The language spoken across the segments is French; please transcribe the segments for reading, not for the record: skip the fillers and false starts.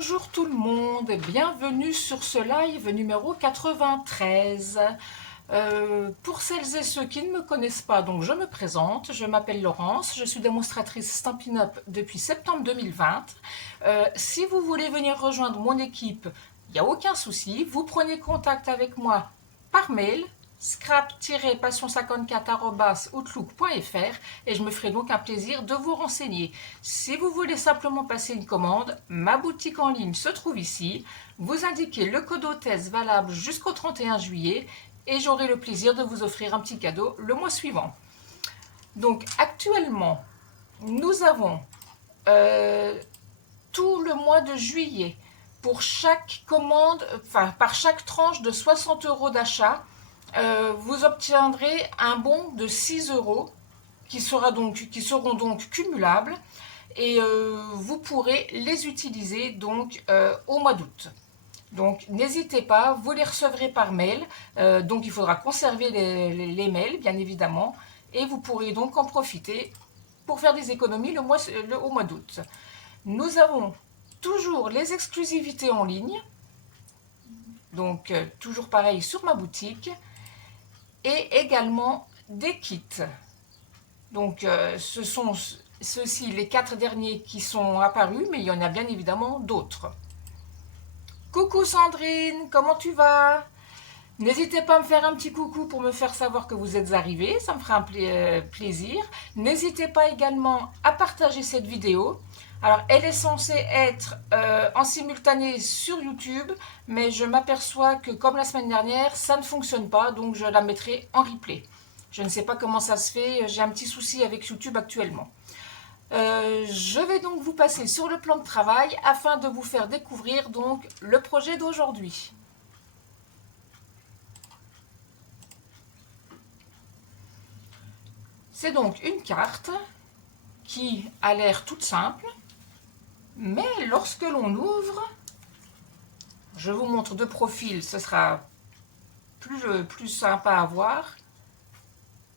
Bonjour tout le monde, bienvenue sur ce live numéro 93. Pour celles et ceux qui ne me connaissent pas, donc je me présente, je m'appelle Laurence, je suis démonstratrice Stampin' Up depuis septembre 2020. Si vous voulez venir rejoindre mon équipe, il n'y a aucun souci, vous prenez contact avec moi par mail, scrap-passion54@outlook.fr et je me ferai donc un plaisir de vous renseigner. Si vous voulez simplement passer une commande, ma boutique en ligne se trouve ici. Vous indiquez le code hôtesse valable jusqu'au 31 juillet et j'aurai le plaisir de vous offrir un petit cadeau le mois suivant. Donc actuellement, nous avons tout le mois de juillet pour chaque commande, enfin par chaque tranche de 60 € d'achat, vous obtiendrez un bon de 6 € qui seront donc cumulables et vous pourrez les utiliser donc au mois d'août. Donc n'hésitez pas, vous les recevrez par mail, donc il faudra conserver les mails bien évidemment et vous pourrez donc en profiter pour faire des économies au mois d'août. Nous avons toujours les exclusivités en ligne, donc toujours pareil sur ma boutique, et également des kits. Donc ce sont ceux-ci les 4 derniers qui sont apparus, mais il y en a bien évidemment d'autres. Coucou Sandrine, comment tu vas? N'hésitez pas à me faire un petit coucou pour me faire savoir que vous êtes arrivés, ça me fera un plaisir. N'hésitez pas également à partager cette vidéo. Alors, elle est censée être en simultané sur YouTube, mais je m'aperçois que comme la semaine dernière, ça ne fonctionne pas, donc je la mettrai en replay. Je ne sais pas comment ça se fait, j'ai un petit souci avec YouTube actuellement. Je vais donc vous passer sur le plan de travail afin de vous faire découvrir donc le projet d'aujourd'hui. C'est donc une carte qui a l'air toute simple, mais lorsque l'on ouvre, je vous montre de profil, ce sera plus sympa à voir.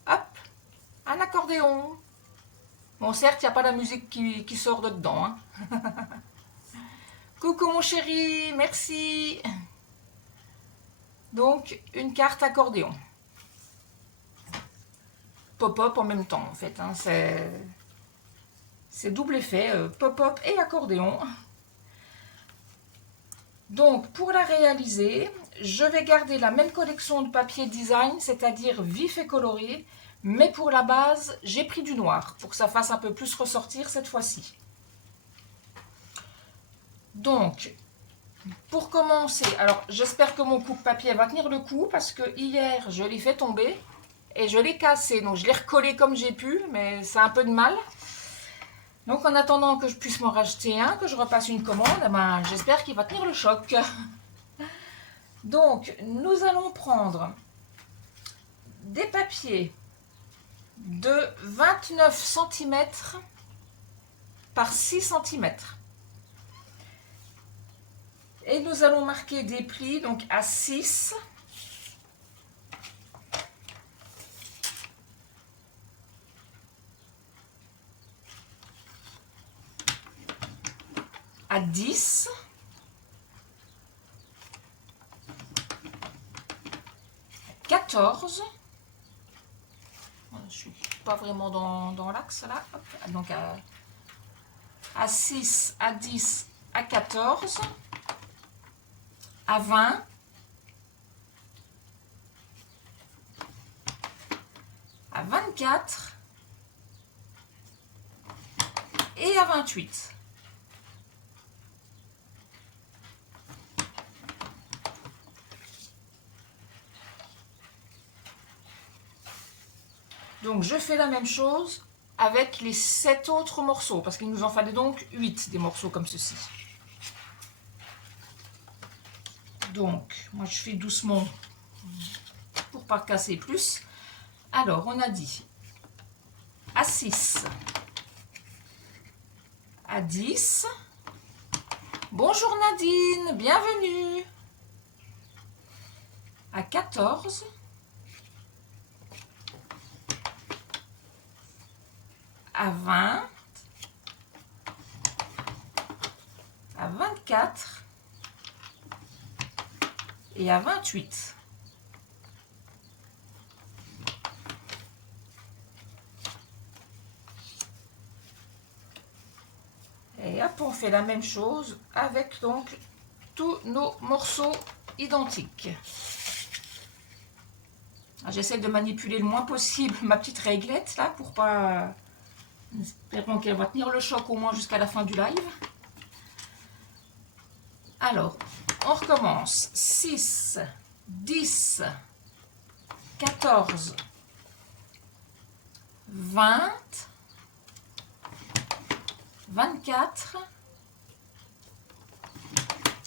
Hop, un accordéon. Bon, certes, il n'y a pas la musique qui sort de dedans. Hein. Coucou mon chéri, merci. Donc, une carte accordéon. Pop-up en même temps, en fait. Hein, c'est double effet, pop-up et accordéon. Donc, pour la réaliser, je vais garder la même collection de papier design, c'est-à-dire vif et coloré, mais pour la base, j'ai pris du noir, pour que ça fasse un peu plus ressortir cette fois-ci. Donc, pour commencer, alors j'espère que mon coupe-papier va tenir le coup, parce que hier, je l'ai fait tomber, et je l'ai cassé, donc je l'ai recollé comme j'ai pu, mais c'est un peu de mal. Donc en attendant que je puisse m'en racheter un, que je repasse une commande, eh ben, j'espère qu'il va tenir le choc. Donc nous allons prendre des papiers de 29 cm par 6 cm. Et nous allons marquer des plis donc à 6, à 10, à 14, je suis pas vraiment dans l'axe là, hop, donc à 6, à 10, à 14, à 20, à 24 et à 28. Donc je fais la même chose avec les 7 autres morceaux, parce qu'il nous en fallait donc 8 des morceaux comme ceci. Donc, moi je fais doucement pour pas casser plus. Alors, on a dit à 6, à 10. Bonjour Nadine, bienvenue. À 14, à 20, à 24 et à 28. Et hop, on fait la même chose avec donc tous nos morceaux identiques. J'essaie de manipuler le moins possible ma petite réglette là pour pas... Espérons qu'elle va tenir le choc au moins jusqu'à la fin du live. Alors, on recommence. 6, 10, 14, 20, 24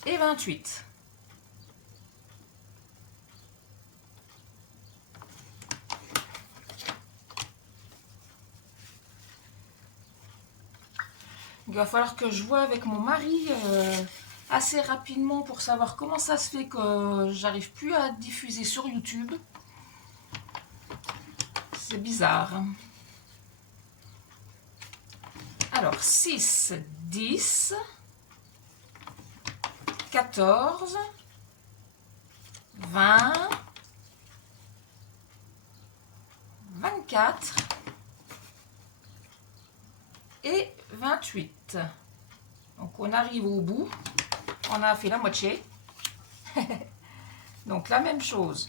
et 28. Il va falloir que je vois avec mon mari assez rapidement pour savoir comment ça se fait que j'arrive plus à diffuser sur YouTube. C'est bizarre. Alors, 6, 10, 14, 20, 24 et 28. Donc, on arrive au bout. On a fait la moitié. Donc, la même chose.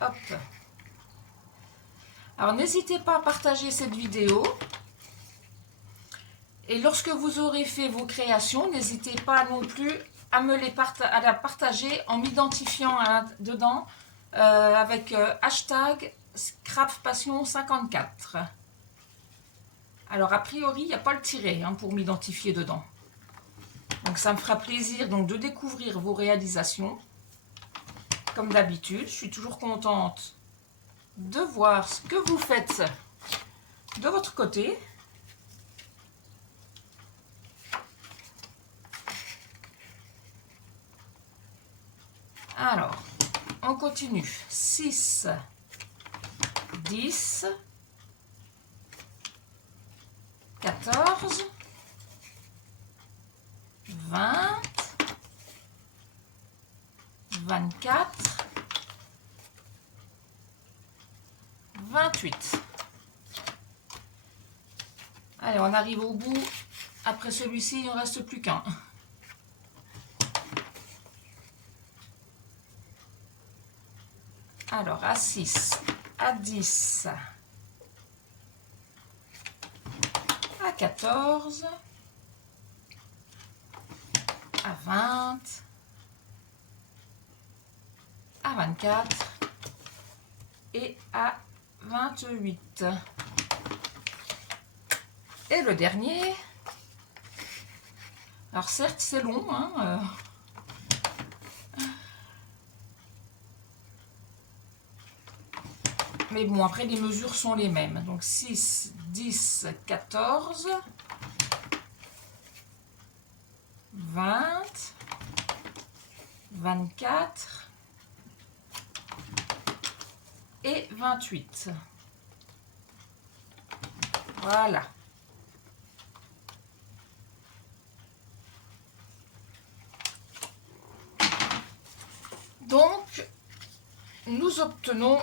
Hop. Alors, n'hésitez pas à partager cette vidéo. Et lorsque vous aurez fait vos créations, n'hésitez pas non plus à me à la partager en m'identifiant dedans avec hashtag ScrapPassion54. Alors a priori, il n'y a pas le tiret pour m'identifier dedans. Donc ça me fera plaisir donc, de découvrir vos réalisations. Comme d'habitude, je suis toujours contente de voir ce que vous faites de votre côté. Alors, on continue. 6, 10, 14, 20, 24, 28. Allez, on arrive au bout. Après celui-ci, il ne reste plus qu'un. Alors, à 6, à 10, à 14, à 20, à 24 et à 28. Et le dernier, alors certes c'est long, mais bon, après les mesures sont les mêmes. Donc 6, 10, 14, 20, 24 et 28. Voilà. Donc, nous obtenons,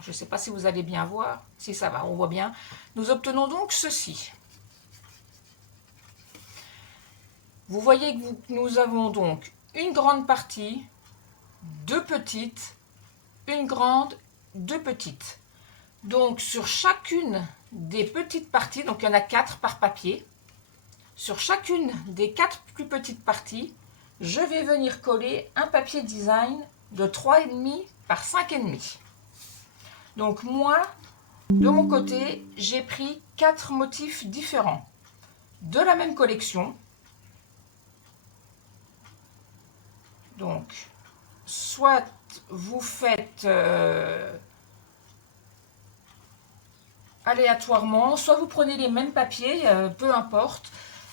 je ne sais pas si vous allez bien voir, si ça va, on voit bien, nous obtenons donc ceci. Vous voyez que nous avons donc une grande partie, deux petites, une grande, deux petites. Donc sur chacune des petites parties, donc il y en a 4 par papier, sur chacune des 4 plus petites parties, je vais venir coller un papier design de 3,5 par 5,5. Donc moi, de mon côté, j'ai pris 4 motifs différents de la même collection. Donc, soit vous faites aléatoirement, soit vous prenez les mêmes papiers, peu importe.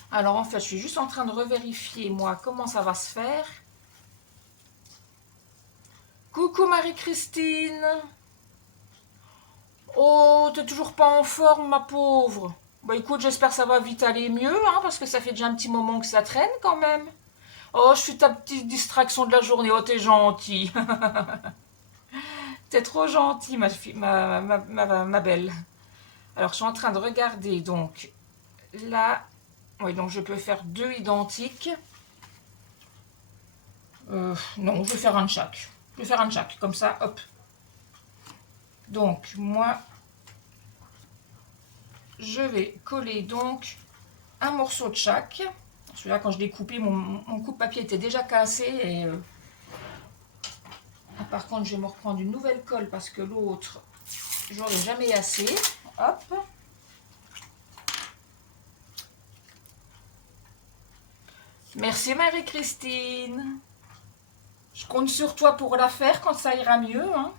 Alors en fait, je suis juste en train de revérifier moi comment ça va se faire. Coucou Marie-Christine. Oh, t'es toujours pas en forme, ma pauvre. Bah écoute, j'espère que ça va vite aller mieux, parce que ça fait déjà un petit moment que ça traîne quand même. Oh, je suis ta petite distraction de la journée. Oh, t'es gentil. T'es trop gentil, ma fille, ma belle. Alors, je suis en train de regarder, donc, là. Oui, donc je peux faire deux identiques. Non, je vais faire un de chaque. Je vais faire un de chaque, comme ça, hop. Donc, moi, je vais coller donc un morceau de chaque. Celui-là, quand je l'ai coupé, mon coupe-papier était déjà cassé. Et, par contre, je vais me reprendre une nouvelle colle parce que l'autre, j'aurai jamais assez. Hop. Merci Marie-Christine. Je compte sur toi pour la faire quand ça ira mieux. Hein.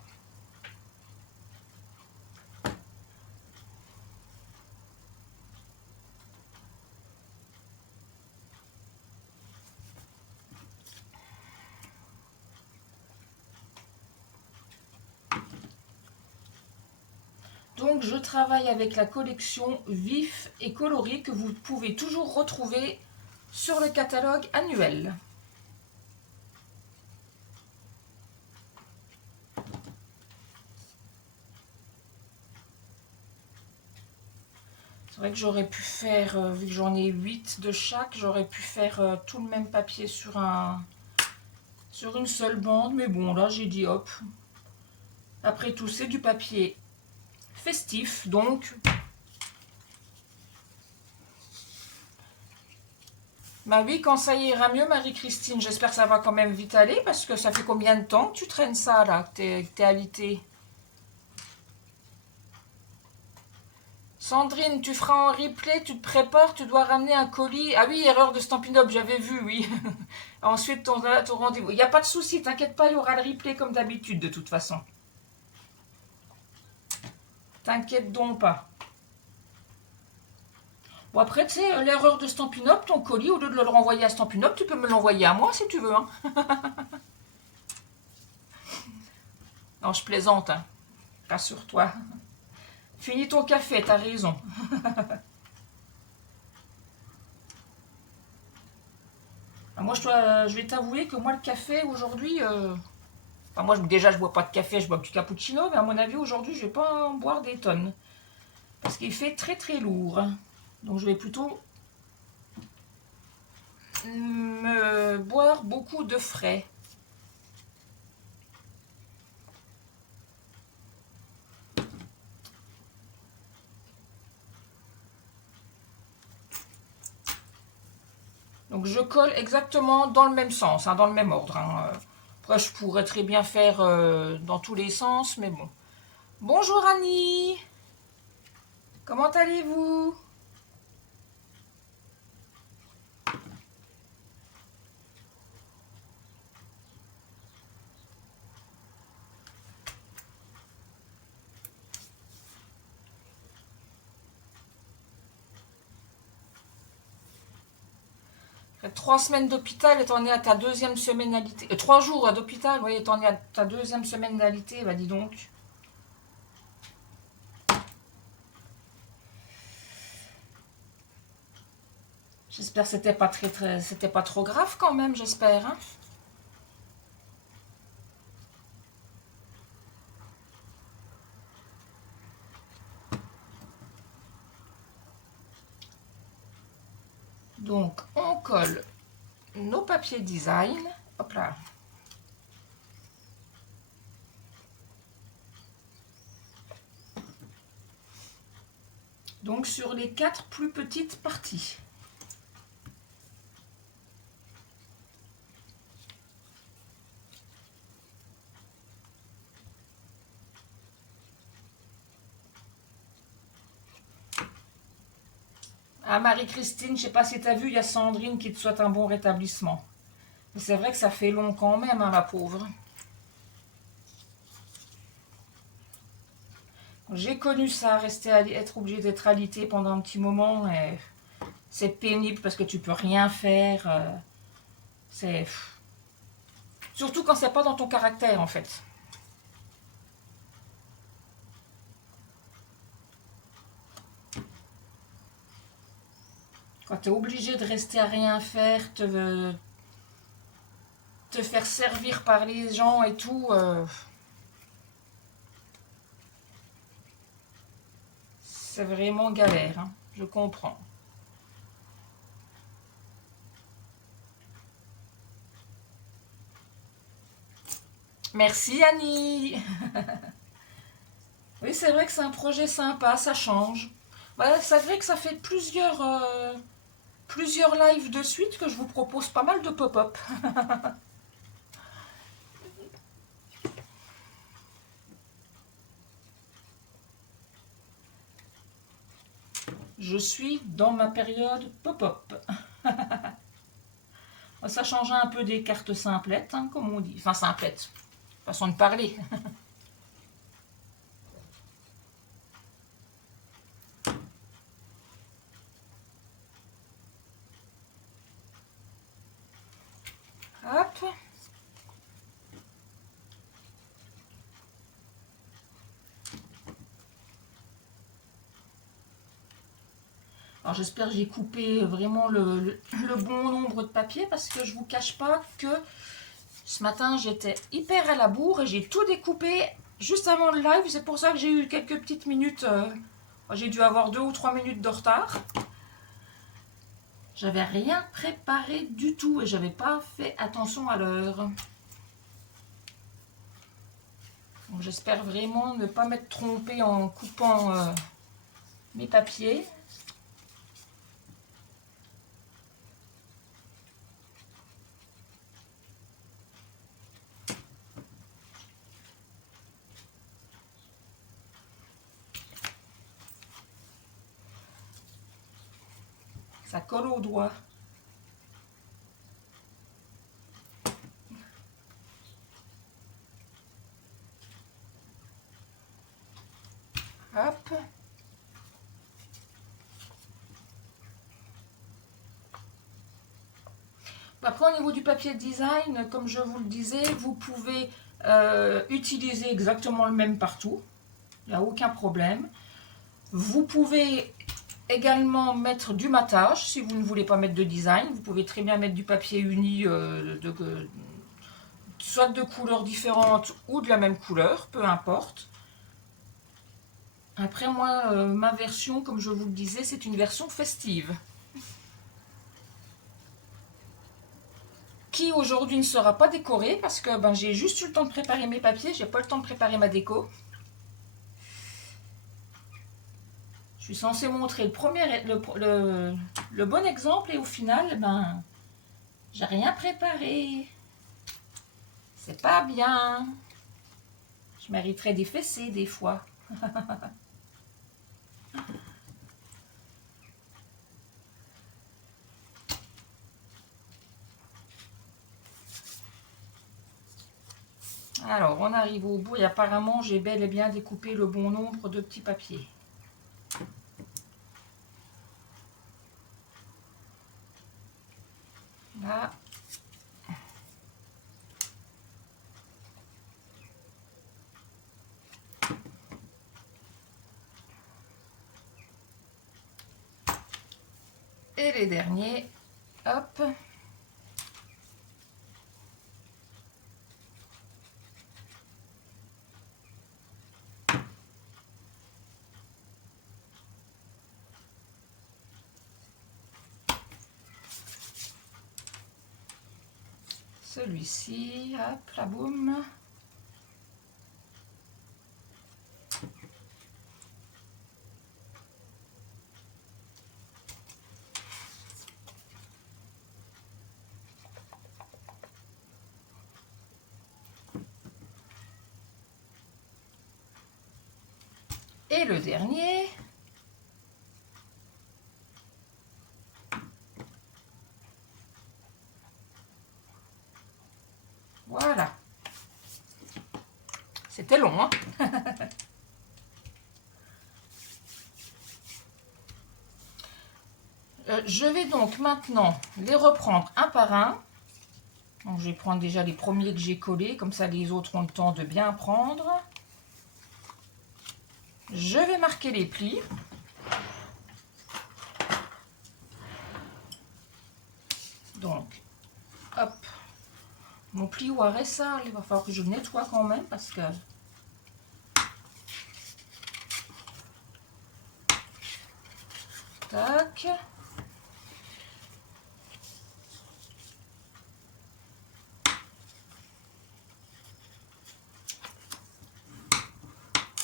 Donc je travaille avec la collection Vif et Coloré que vous pouvez toujours retrouver sur le catalogue annuel. C'est vrai que j'aurais pu faire, vu que j'en ai 8 de chaque, j'aurais pu faire tout le même papier sur une seule bande. Mais bon, là j'ai dit hop. Après tout, c'est du papier festif, donc... Bah oui, quand ça ira mieux, Marie-Christine, j'espère que ça va quand même vite aller, parce que ça fait combien de temps que tu traînes ça, là, que t'es alité? Sandrine, tu feras en replay, tu te prépares, tu dois ramener un colis. Ah oui, erreur de Stampin' Up, j'avais vu, oui. Ensuite, ton rendez-vous. Il n'y a pas de souci, t'inquiète pas, il y aura le replay comme d'habitude, de toute façon. T'inquiète donc pas. Bon, après, tu sais, l'erreur de Stampin' Up, ton colis, au lieu de le renvoyer à Stampin' Up, tu peux me l'envoyer à moi si tu veux. Hein. Non, je plaisante, hein. Rassure-toi. Finis ton café, t'as raison. Moi, je vais t'avouer que moi, le café, aujourd'hui... Enfin, moi, déjà, je bois pas de café, je bois du cappuccino, mais à mon avis, aujourd'hui, je vais pas en boire des tonnes. Parce qu'il fait très très lourd. Donc, je vais plutôt me boire beaucoup de frais. Donc, je colle exactement dans le même sens, hein, dans le même ordre. Hein. Après, je pourrais très bien faire dans tous les sens, mais bon. Bonjour Annie, comment allez-vous? Après 3 semaines d'hôpital et t'en es à ta deuxième semaine d'alité. 3 jours d'hôpital, oui, et t'en es à ta deuxième semaine d'alité, bah dis donc. J'espère que c'était pas trop grave quand même, j'espère. Hein. Donc, on colle nos papiers design. Hop là. Donc, sur les 4 plus petites parties. Ah, Marie-Christine, je sais pas si tu as vu, il y a Sandrine qui te souhaite un bon rétablissement. Mais c'est vrai que ça fait long quand même, hein, la pauvre. J'ai connu ça, être obligé d'être alité pendant un petit moment. Et c'est pénible parce que tu peux rien faire. C'est surtout quand c'est pas dans ton caractère en fait. Quand tu es obligé de rester à rien faire, te faire servir par les gens et tout, c'est vraiment galère, hein, je comprends. Merci Annie. Oui, c'est vrai que c'est un projet sympa, ça change. Voilà, c'est vrai que ça fait plusieurs lives de suite que je vous propose pas mal de pop-up. Je suis dans ma période pop-up. Ça change un peu des cartes simplettes, hein, comme on dit. Enfin, simplettes, façon de parler. Hop. Alors j'espère que j'ai coupé vraiment le bon nombre de papier parce que je vous cache pas que ce matin j'étais hyper à la bourre et j'ai tout découpé juste avant le live. C'est pour ça que j'ai eu quelques petites minutes. J'ai dû avoir 2 ou 3 minutes de retard. J'avais rien préparé du tout et j'avais pas fait attention à l'heure. Donc j'espère vraiment ne pas m'être trompée en coupant mes papiers. Ça colle aux doigts. Hop. Après, au niveau du papier design, comme je vous le disais, vous pouvez utiliser exactement le même partout. Il n'y a aucun problème. Vous pouvez également mettre du matage si vous ne voulez pas mettre de design. Vous pouvez très bien mettre du papier uni, soit de couleurs différentes ou de la même couleur, peu importe. Après, moi, ma version, comme je vous le disais, c'est une version festive. Qui aujourd'hui ne sera pas décorée parce que ben, j'ai juste eu le temps de préparer mes papiers, j'ai pas le temps de préparer ma déco. Je suis censée montrer le bon exemple et au final, ben, j'ai rien préparé. C'est pas bien. Je mériterais des fessées des fois. Alors, on arrive au bout et apparemment, j'ai bel et bien découpé le bon nombre de petits papiers. Là. Et les derniers, hop. Celui-ci, hop, la boum. Et le dernier. Voilà. C'était long, hein? Je vais donc maintenant les reprendre un par un. Donc, je vais prendre déjà les premiers que j'ai collés, comme ça les autres ont le temps de bien prendre. Je vais marquer les plis. Donc, hop, Mon plioir est sale, il va falloir que je le nettoie quand même parce que... Tac.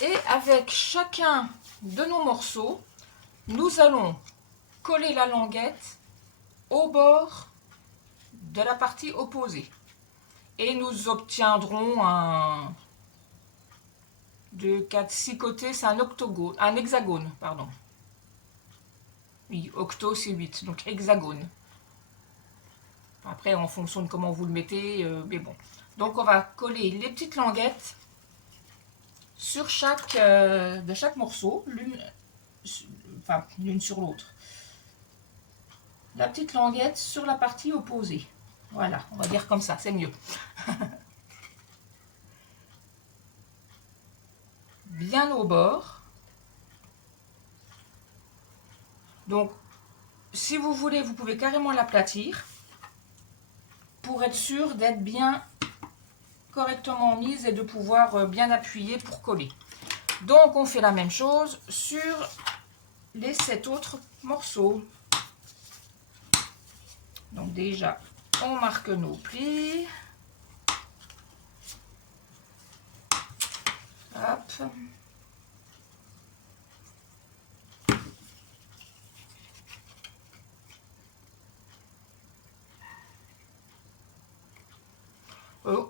Et avec chacun de nos morceaux, nous allons coller la languette au bord de la partie opposée. Et nous obtiendrons un... 2, 4, 6 côtés, c'est un octogone, un hexagone, pardon. Oui, octo c'est 8, donc hexagone. Après, en fonction de comment vous le mettez, mais bon. Donc on va coller les petites languettes sur de chaque morceau, l'une sur l'autre. La petite languette sur la partie opposée. Voilà, on va dire comme ça, c'est mieux. Bien au bord. Donc, si vous voulez, vous pouvez carrément l'aplatir pour être sûr d'être bien correctement mise et de pouvoir bien appuyer pour coller. Donc, on fait la même chose sur les 7 autres morceaux. Donc déjà, on marque nos plis. Hop.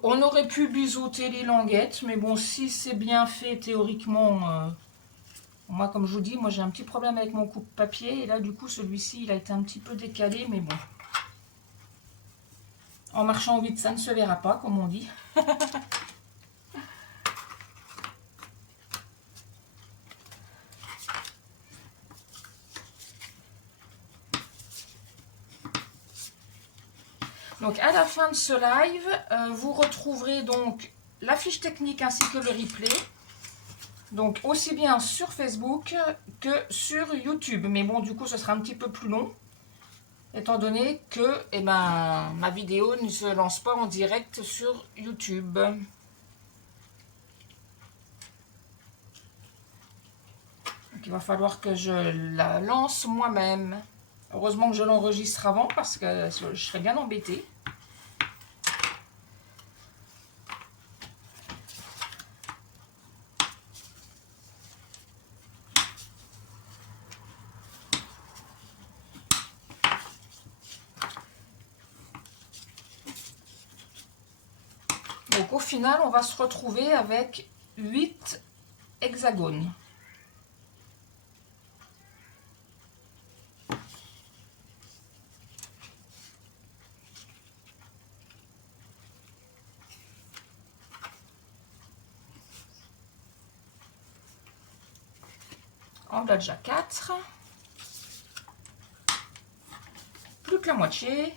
On aurait pu biseauter les languettes, mais bon, si c'est bien fait théoriquement, moi comme je vous dis, moi j'ai un petit problème avec mon coupe-papier, et là du coup celui-ci il a été un petit peu décalé, mais bon. En marchant vite, ça ne se verra pas, comme on dit. Donc à la fin de ce live, vous retrouverez donc la fiche technique ainsi que le replay. Donc aussi bien sur Facebook que sur YouTube. Mais bon, du coup, ce sera un petit peu plus long. Étant donné que ma vidéo ne se lance pas en direct sur YouTube. Donc, il va falloir que je la lance moi-même. Heureusement que je l'enregistre avant parce que je serais bien embêtée. Donc au final, on va se retrouver avec 8 hexagones. On a déjà 4. Plus que la moitié.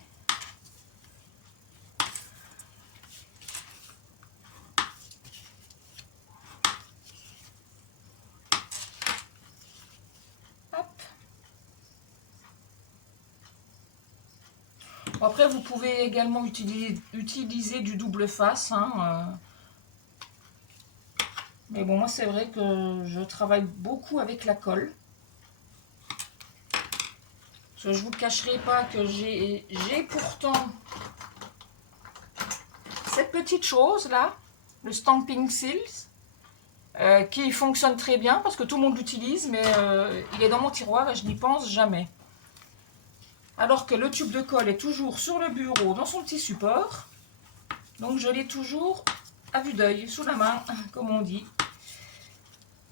Après, vous pouvez également utiliser du double face. Mais bon, moi, c'est vrai que je travaille beaucoup avec la colle. Parce que je ne vous cacherai pas que j'ai pourtant cette petite chose là, le Stamping Seals, qui fonctionne très bien parce que tout le monde l'utilise, mais il est dans mon tiroir et je n'y pense jamais. Alors que le tube de colle est toujours sur le bureau dans son petit support. Donc je l'ai toujours à vue d'œil, sous la main, comme on dit.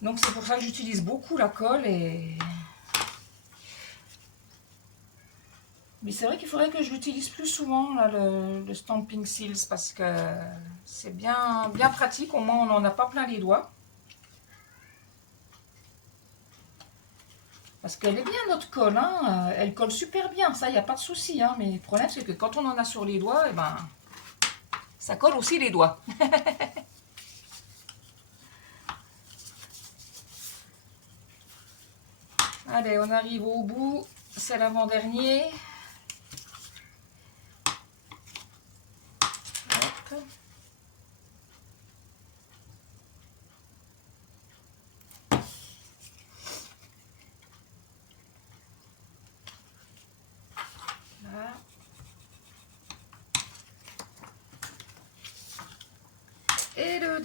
Donc c'est pour ça que j'utilise beaucoup la colle. Mais c'est vrai qu'il faudrait que je l'utilise plus souvent, là, le Stamping Seals, parce que c'est bien pratique, au moins on n'en a pas plein les doigts. Parce qu'elle est bien notre colle, elle colle super bien, ça, il n'y a pas de souci. Mais le problème, c'est que quand on en a sur les doigts, ça colle aussi les doigts. Allez, on arrive au bout, c'est l'avant-dernier.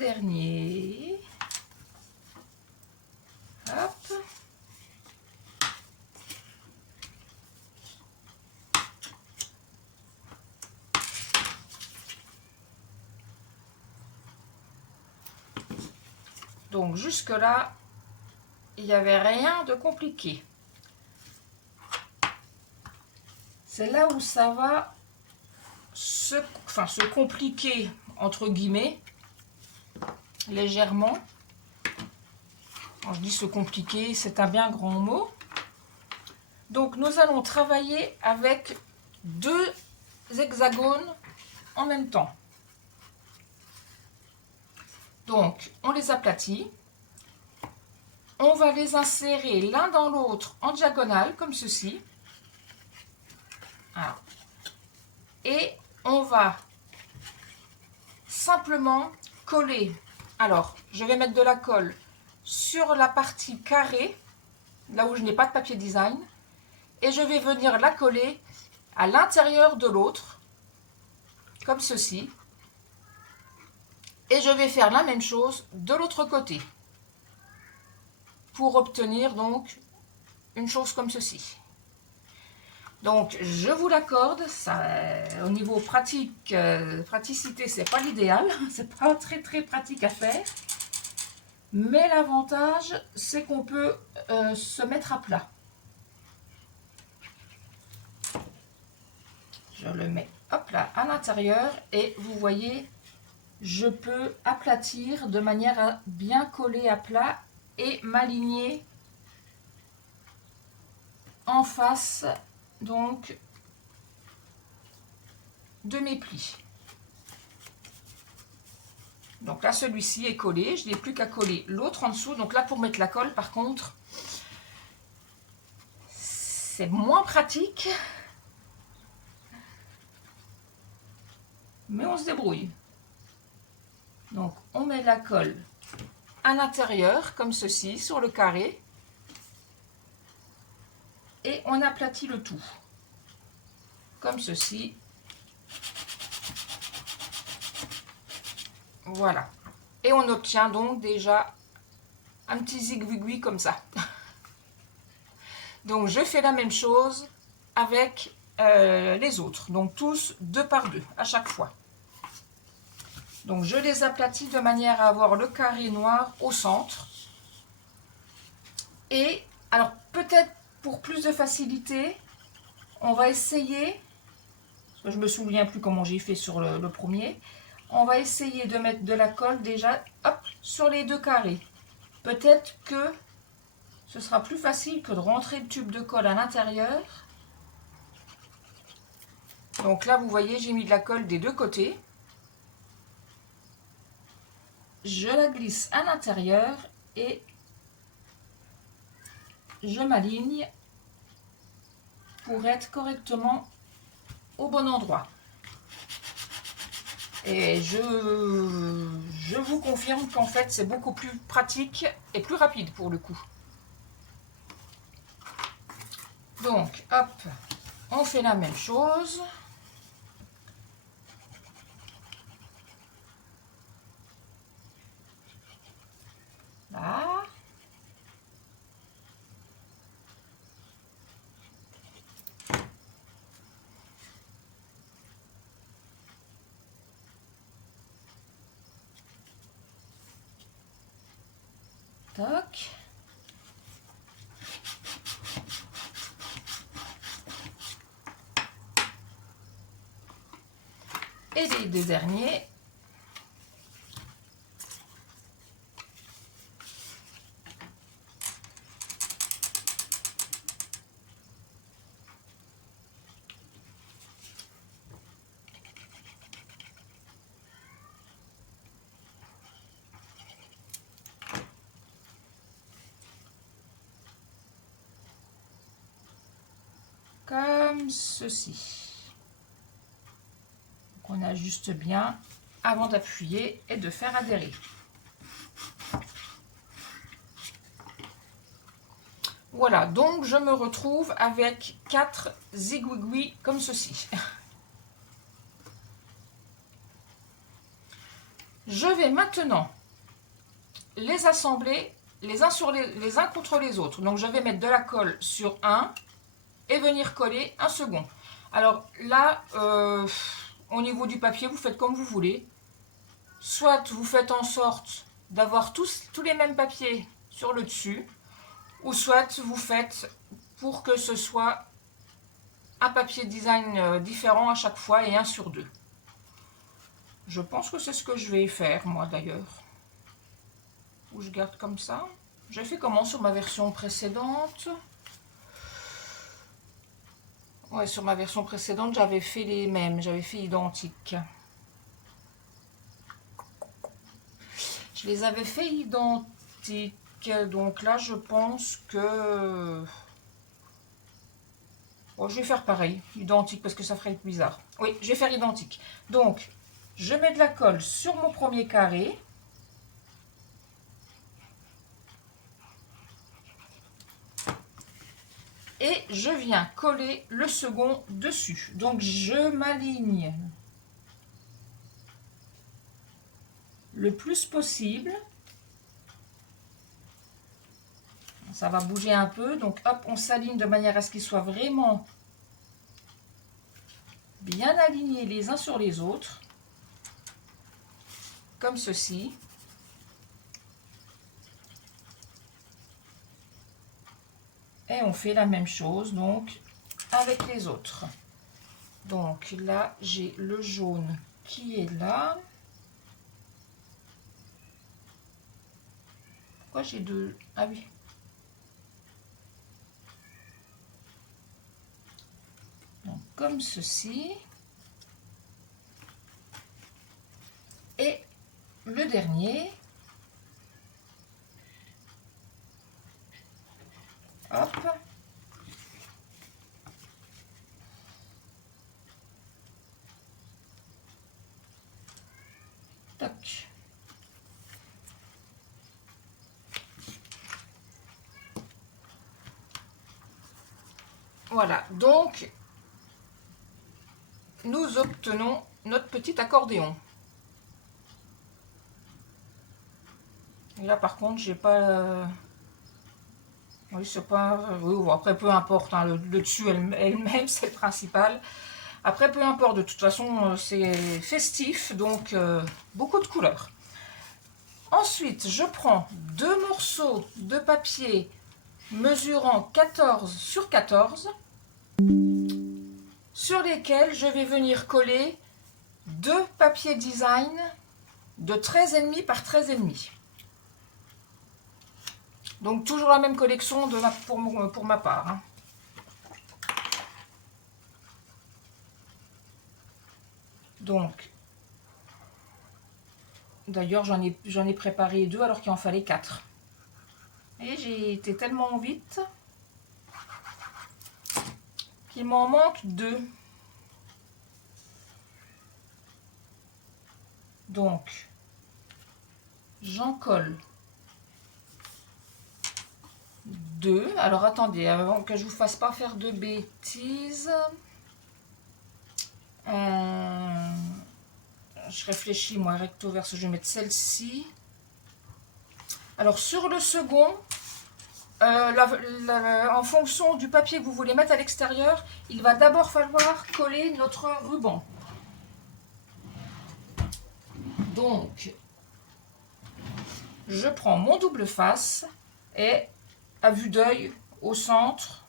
dernier. Hop. Donc jusque là, il n'y avait rien de compliqué. C'est là où ça va se compliquer, entre guillemets, légèrement. Quand je dis se compliquer, c'est un bien grand mot. Donc nous allons travailler avec 2 hexagones en même temps. Donc on les aplatit. On va les insérer l'un dans l'autre en diagonale, comme ceci. Alors, et on va simplement coller. Alors, je vais mettre de la colle sur la partie carrée, là où je n'ai pas de papier design, et je vais venir la coller à l'intérieur de l'autre, comme ceci. Et je vais faire la même chose de l'autre côté, pour obtenir donc une chose comme ceci. Donc je vous l'accorde, au niveau pratique, praticité, c'est pas l'idéal, c'est pas très pratique à faire, mais l'avantage c'est qu'on peut se mettre à plat. Je le mets hop là à l'intérieur et vous voyez, je peux aplatir de manière à bien coller à plat et m'aligner en face donc de mes plis. Donc là celui-ci est collé, je n'ai plus qu'à coller l'autre en dessous. Donc là pour mettre la colle par contre c'est moins pratique, mais on se débrouille. Donc on met la colle à l'intérieur comme ceci sur le carré et on aplatit le tout comme ceci. Voilà, et on obtient donc déjà un petit zigouigoui comme ça. Donc je fais la même chose avec les autres, donc tous 2 par 2 à chaque fois. Donc je les aplatis de manière à avoir le carré noir au centre. Et alors peut-être pour plus de facilité, on va essayer, parce que je me souviens plus comment j'ai fait sur le premier, on va essayer de mettre de la colle déjà hop, sur les 2 carrés. Peut-être que ce sera plus facile que de rentrer le tube de colle à l'intérieur. Donc là vous voyez, j'ai mis de la colle des 2 côtés. Je la glisse à l'intérieur et je m'aligne pour être correctement au bon endroit. Et je vous confirme qu'en fait c'est beaucoup plus pratique et plus rapide pour le coup. Donc hop, on fait la même chose. Là. Toc. Et les 2 derniers. Comme ceci. Donc on ajuste bien avant d'appuyer et de faire adhérer. Voilà, donc je me retrouve avec 4 zigouigouis comme ceci. Je vais maintenant les assembler les uns contre les autres. Donc je vais mettre de la colle sur un et venir coller un second. Alors là, au niveau du papier, vous faites comme vous voulez. Soit vous faites en sorte d'avoir tous les mêmes papiers sur le dessus, ou soit vous faites pour que ce soit un papier design différent à chaque fois et un sur deux. Je pense que c'est ce que je vais faire moi d'ailleurs. Ou je garde comme ça. J'ai fait comment sur ma version précédente? Ouais, sur ma version précédente, j'avais fait les mêmes, j'avais fait identiques. Je les avais fait identiques, donc là, je pense que... Bon, je vais faire pareil, identique, parce que ça ferait bizarre. Oui, je vais faire identique. Donc, je mets de la colle sur mon premier carré. Et je viens coller le second dessus. Donc, je m'aligne le plus possible. Ça va bouger un peu, donc hop, on s'aligne de manière à ce qu'ils soient vraiment bien alignés les uns sur les autres, comme ceci. Et on fait la même chose donc avec les autres. Donc là, j'ai le jaune qui est là. Pourquoi j'ai deux? Ah oui. Donc comme ceci. Et le dernier. Hop. Toc. Voilà, donc nous obtenons notre petit accordéon. Et là par contre, j'ai pas... Oui, c'est pas... Oui, après, peu importe, hein, le dessus elle-même, c'est le principal. Après, peu importe, de toute façon, c'est festif, donc beaucoup de couleurs. Ensuite, je prends deux morceaux de papier mesurant 14 sur 14, sur lesquels je vais venir coller deux papiers design de 13,5 par 13,5. Donc toujours la même collection pour ma part. Hein. Donc, d'ailleurs j'en ai préparé deux alors qu'il en fallait 4. Et j'ai été tellement vite qu'il m'en manque 2. Donc, j'en colle 2. Alors attendez, avant que je vous fasse pas faire de bêtises, je réfléchis moi recto verso, je vais mettre celle-ci. Alors sur le second, en fonction du papier que vous voulez mettre à l'extérieur, il va d'abord falloir coller notre ruban. Donc, je prends mon double face et à vue d'œil au centre,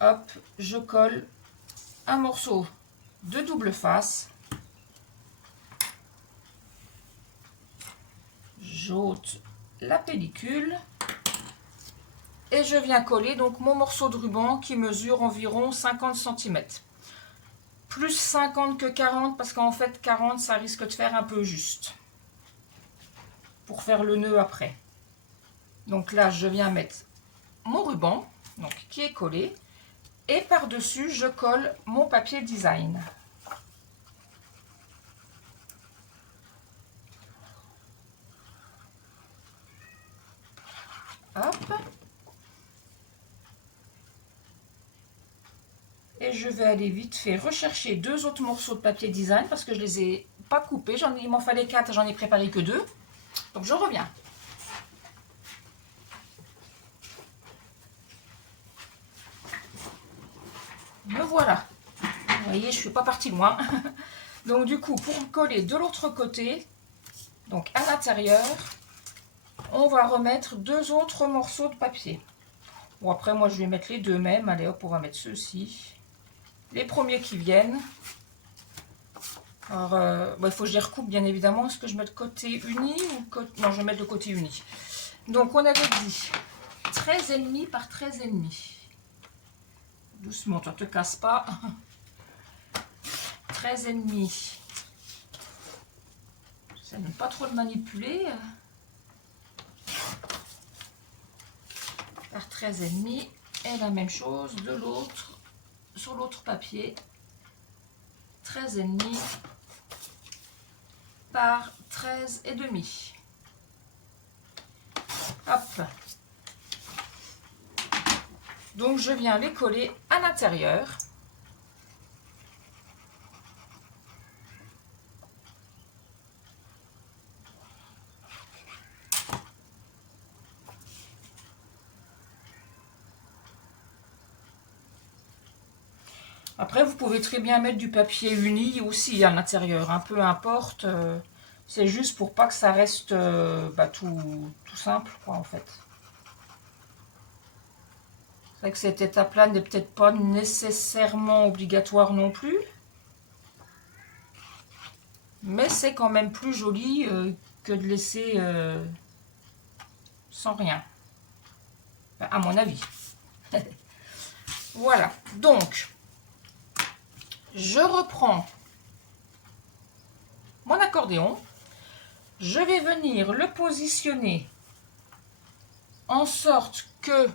hop, je colle un morceau de double face. J'ôte la pellicule et je viens coller donc mon morceau de ruban qui mesure environ 50 cm. Plus 50 que 40 parce qu'en fait 40 ça risque de faire un peu juste pour faire le nœud après. Donc là je viens mettre mon ruban donc, qui est collé et par-dessus je colle mon papier design. Hop. Et je vais aller vite fait rechercher deux autres morceaux de papier design parce que je les ai pas coupés. Il m'en fallait 4, j'en ai préparé que 2. Donc je reviens. Me voilà. Vous voyez, je ne suis pas partie loin. Donc du coup, pour coller de l'autre côté, donc à l'intérieur, on va remettre 2 autres morceaux de papier. Bon, après, moi, je vais mettre les 2 mêmes. Allez, hop, on va mettre ceux-ci. Les premiers qui viennent. Alors, il faut que je les recoupe, bien évidemment. Est-ce que je mets de côté uni ou côté... Non, je vais mettre de côté uni. Donc, on avait dit 13,5 par 13,5. Doucement, tu ne te casses pas. 13,5. Ça n'aime pas trop de manipuler. Par 13,5. Et la même chose de l'autre, sur l'autre papier. 13,5 par 13,5. Hop. Donc je viens les coller à l'intérieur. Après, vous pouvez très bien mettre du papier uni aussi à l'intérieur, hein, peu importe. C'est juste pour pas que ça reste tout simple, quoi, en fait. C'est vrai que cette étape-là n'est peut-être pas nécessairement obligatoire non plus. Mais c'est quand même plus joli que de laisser sans rien. Enfin, à mon avis. Voilà. Donc, je reprends mon accordéon. Je vais venir le positionner en sorte que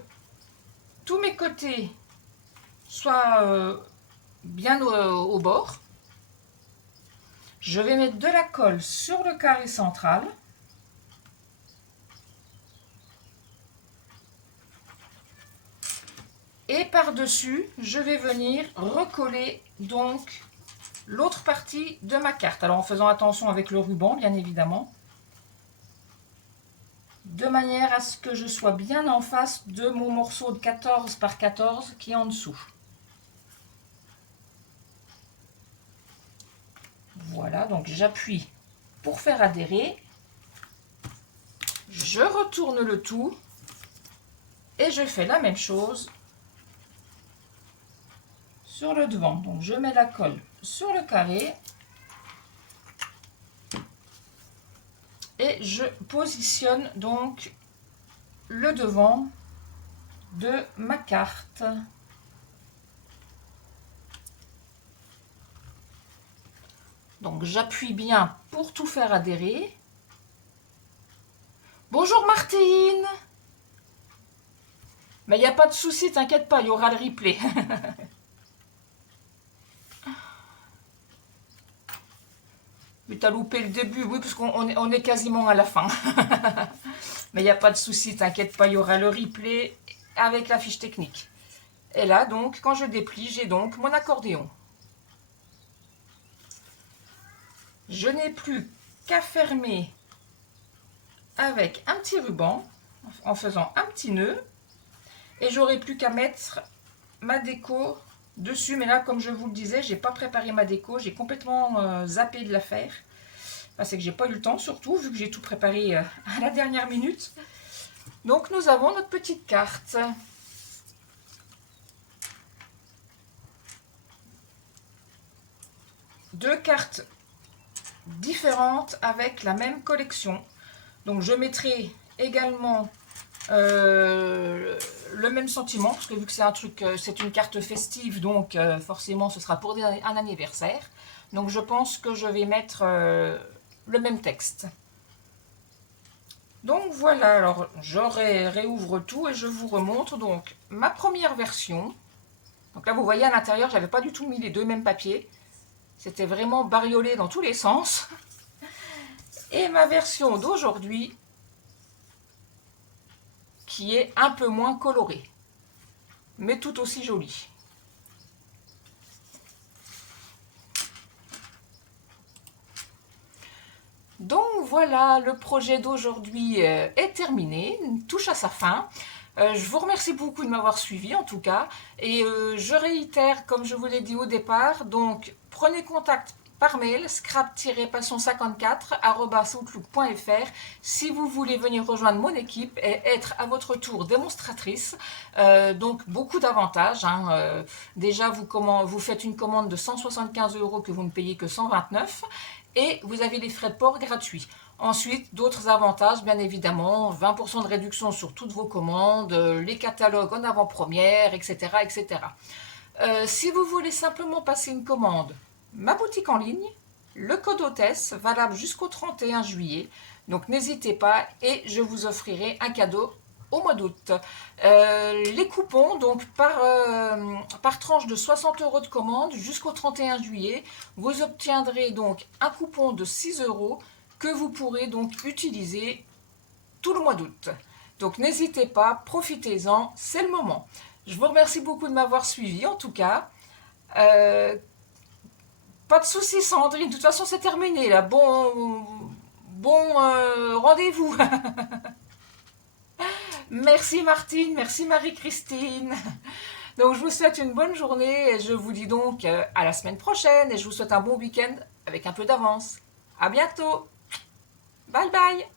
tous mes côtés soient bien au bord. Je vais mettre de la colle sur le carré central. Et par-dessus, je vais venir recoller donc l'autre partie de ma carte. Alors en faisant attention avec le ruban, bien évidemment. De manière à ce que je sois bien en face de mon morceau de 14 par 14 qui est en dessous. Voilà, donc j'appuie pour faire adhérer. Je retourne le tout. Et je fais la même chose sur le devant. Donc je mets la colle sur le carré. Et je positionne donc le devant de ma carte. Donc j'appuie bien pour tout faire adhérer. Bonjour Martine! Mais il n'y a pas de souci, t'inquiète pas, il y aura le replay. Mais t'as loupé le début, oui, parce qu'on est quasiment à la fin. Mais il n'y a pas de souci, t'inquiète pas, il y aura le replay avec la fiche technique. Et là, donc, quand je déplie, j'ai donc mon accordéon. Je n'ai plus qu'à fermer avec un petit ruban, en faisant un petit nœud. Et j'aurai plus qu'à mettre ma déco dessus. Mais là, comme je vous le disais, j'ai pas préparé ma déco. J'ai complètement zappé de la faire. Enfin, c'est que j'ai pas eu le temps, surtout, vu que j'ai tout préparé à la dernière minute. Donc, nous avons notre petite carte. Deux cartes différentes avec la même collection. Donc, je mettrai également le même sentiment, parce que vu que c'est un truc, c'est une carte festive, donc forcément ce sera pour un anniversaire. Donc je pense que je vais mettre le même texte. Donc voilà, alors je réouvre tout et je vous remontre donc ma première version. Donc là vous voyez à l'intérieur, j'avais pas du tout mis les deux mêmes papiers. C'était vraiment bariolé dans tous les sens. Et ma version d'aujourd'hui, qui est un peu moins colorée, mais tout aussi jolie. Donc voilà, le projet d'aujourd'hui est terminé, touche à sa fin. Je vous remercie beaucoup de m'avoir suivi en tout cas. Et je réitère, comme je vous l'ai dit au départ, donc prenez contact par mail scrap-passion54@outlook.fr si vous voulez venir rejoindre mon équipe et être à votre tour démonstratrice. Donc beaucoup d'avantages, hein. Déjà, vous faites une commande de 175 € que vous ne payez que 129 et vous avez les frais de port gratuits. Ensuite, d'autres avantages, bien évidemment, 20% de réduction sur toutes vos commandes, les catalogues en avant-première, etc., etc. Si vous voulez simplement passer une commande, ma boutique en ligne, le code hôtesse, valable jusqu'au 31 juillet. Donc n'hésitez pas et je vous offrirai un cadeau au mois d'août. Les coupons, donc par tranche de 60 € de commande jusqu'au 31 juillet, vous obtiendrez donc un coupon de 6 € que vous pourrez donc utiliser tout le mois d'août. Donc n'hésitez pas, profitez-en, c'est le moment. Je vous remercie beaucoup de m'avoir suivi en tout cas. Euh, Pas de soucis Sandrine, de toute façon c'est terminé là. Bon rendez-vous. Merci Martine, merci Marie-Christine. Donc je vous souhaite une bonne journée et je vous dis donc à la semaine prochaine et je vous souhaite un bon week-end avec un peu d'avance. À bientôt. Bye bye.